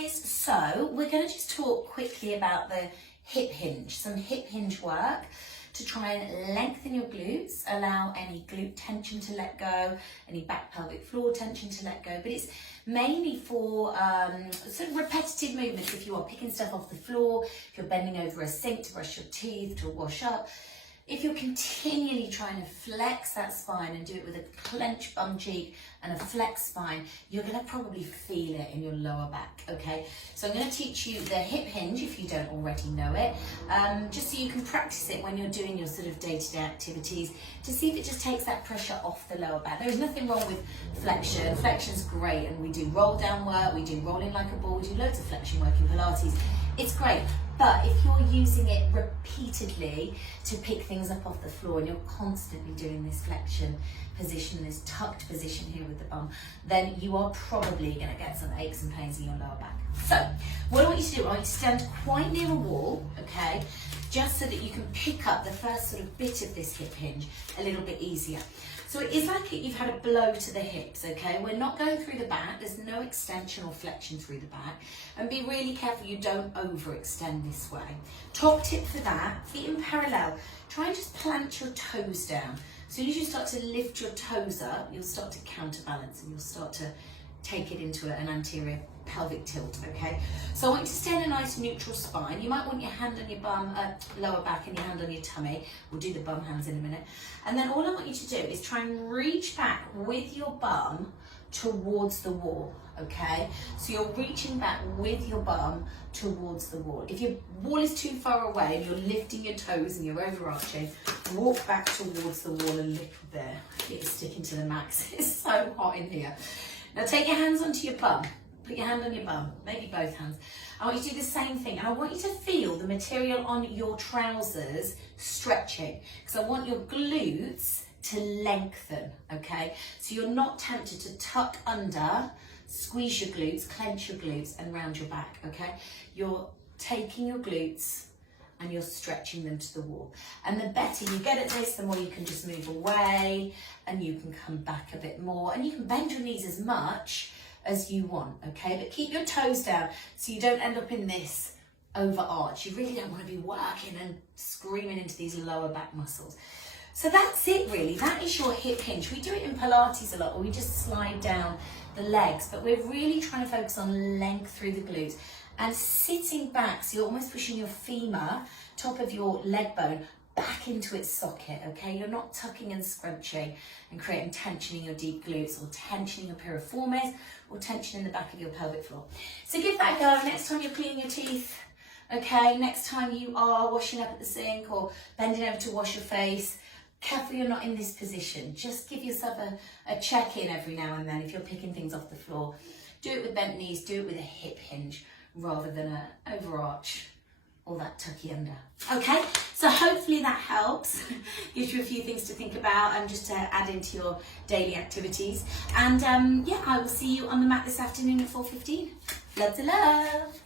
guys, so we're going to just talk quickly about the hip hinge, some hip hinge work to try and lengthen your glutes, allow any glute tension to let go, any back pelvic floor tension to let go, but it's mainly for sort of repetitive movements. If you are picking stuff off the floor, if you're bending over a sink to brush your teeth, to wash up, if you're continually trying to flex that spine and do it with a clenched bum cheek and a flexed spine, you're going to probably feel it in your lower back, okay? So I'm going to teach you the hip hinge if you don't already know it, just so you can practice it when you're doing your sort of day-to-day activities to see if it just takes that pressure off the lower back. There is nothing wrong with flexion. Flexion's great, and we do roll down work, we do rolling like a ball, we do loads of flexion work in Pilates. It's great. But if you're using it repeatedly to pick things up off the floor and you're constantly doing this flexion position, this tucked position here with the bum, then you are probably going to get some aches and pains in your lower back. So what I want you to do, I want you to stand quite near a wall, okay, just so that you can pick up the first sort of bit of this hip hinge a little bit easier. So it is like you've had a blow to the hips, okay? We're not going through the back. There's no extension or flexion through the back. And be really careful you don't overextend this way. Top tip for that, feet in parallel. Try and just plant your toes down. As soon as you start to lift your toes up, you'll start to counterbalance and you'll start to take it into an anterior pelvic tilt, okay? So I want you to stay in a nice neutral spine. You might want your hand on your bum, lower back, and your hand on your tummy. We'll do the bum hands in a minute. And then all I want you to do is try and reach back with your bum towards the wall, okay? So you're reaching back with your bum towards the wall. If your wall is too far away and you're lifting your toes and you're overarching, walk back towards the wall a little bit. It's sticking to the max. It's so hot in here. Now take your hands onto your bum. Put your hand on your bum, maybe both hands. I want you to do the same thing, and I want you to feel the material on your trousers stretching, because I want your glutes to lengthen, okay? So you're not tempted to tuck under, squeeze your glutes, clench your glutes, and round your back, okay? You're taking your glutes and you're stretching them to the wall. And the better you get at this, the more you can just move away, and you can come back a bit more, and you can bend your knees as much as you want, okay? But keep your toes down so you don't end up in this overarch. You really don't want to be working and screaming into these lower back muscles. So that's it really. That is your hip hinge. We do it in Pilates a lot, or we just slide down the legs, but we're really trying to focus on length through the glutes and sitting back, so you're almost pushing your femur, top of your leg bone, back into its socket, okay? You're not tucking and scrunching and creating tension in your deep glutes or tension in your piriformis or tension in the back of your pelvic floor. So give that a go next time you're cleaning your teeth, okay? Next time you are washing up at the sink or bending over to wash your face. Careful you're not in this position. Just give yourself a check-in every now and then if you're picking things off the floor. Do it with bent knees, do it with a hip hinge rather than an overarch or that tucky under. Okay, so hopefully that helps. Gives you a few things to think about and just to add into your daily activities. And yeah, I will see you on the mat this afternoon at 4:15. Lots of love.